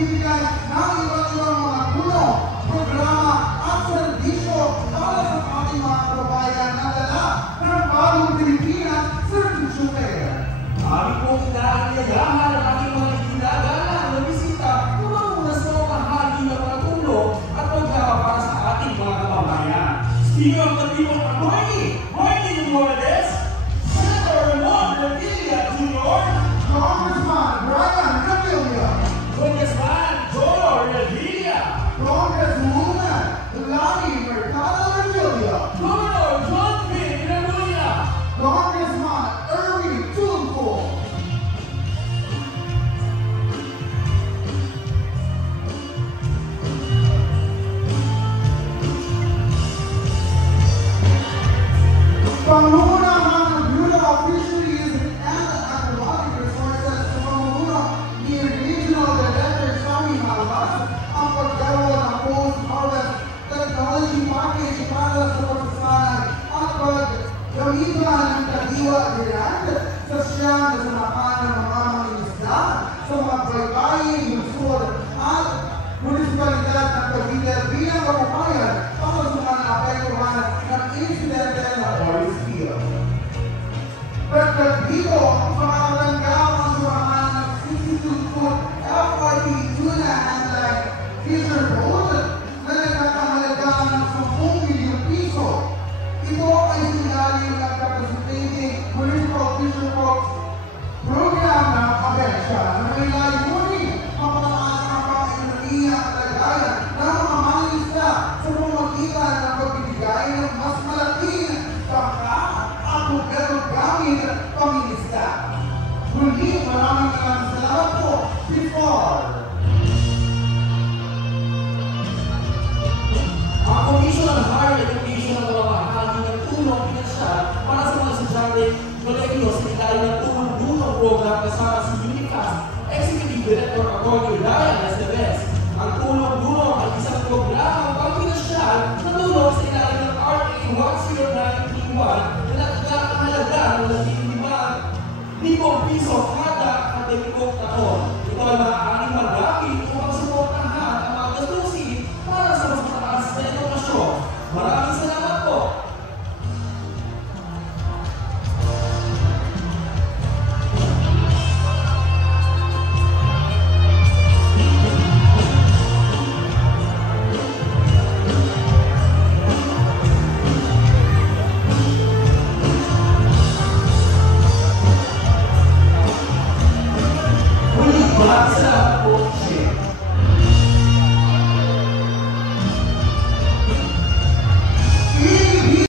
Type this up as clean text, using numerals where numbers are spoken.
nagbibigay ng iba't-ibang mga tulong, programa at serbisyo para sa ating mga kababayan na dala ng bagong Pilipinas Service Fair. Kami pong inaanyayahan ang ating mga itinagalan na bisita na mamunas na bahagi ng mga tulong at programa para sa ating mga kababayan. Speaking of the people of Roy Morales, Senator Ramon Revilla Jr., Congressman Brian Revilla, Congressman Joe Revilla, Congresswoman Lani Mercado Revilla, Governor John P. Remulla, Congressman Erwin Tulfo, Pangunahan ng Bureau of Fisheries and Aquatic Resources sa pamumuno ni Regional Director Sammy Malvas ang paggawa ng post-harvest technology package para sa pagsasanay at paggamitan ng kadiwa direct sa siyang na samahan ng mga mangingisda sa mga baybayin, lungsod at munisipalidad ng Cavite bilang kabuhayan para sa mga naapektuhan ng insidente na oil spill. Dagdag dito, makakaranggaw ang samahan ng 62-foot FRP tuna and fisher boat na nagkakahalaga ng 10 milyong piso. Ito ay sinaling ng Participating Municipal Fisher Boat Program ng Abensya na may layunin mapataas ang pang-ekonomiya at kalagayan ng mga mangingisda sa pamamagitan ng pagbibigay ng mas malaking bangka at kompletong gamit pangingisda. Muli, maraming salamat po. Before. ang Commission on Higher Education ang mamahagi ng tulong pinansyal para sa mga estudyante kolehiyo sa ilalim ng tumulong program kasama si UNICAS Executive Director Antonio Ryan Esteves. Ang tulong-tulong ay isang programang pang-pinansyal na tulong sa ilalim ng RA 10931 na nagkakahalaga ng 15,000 piso kada akademikong taon. Ito ay maaaring magapit upang suportahan ang mga gastusin para sa mas mataas na edukasyon. Maraming salamat po! Maraming salamat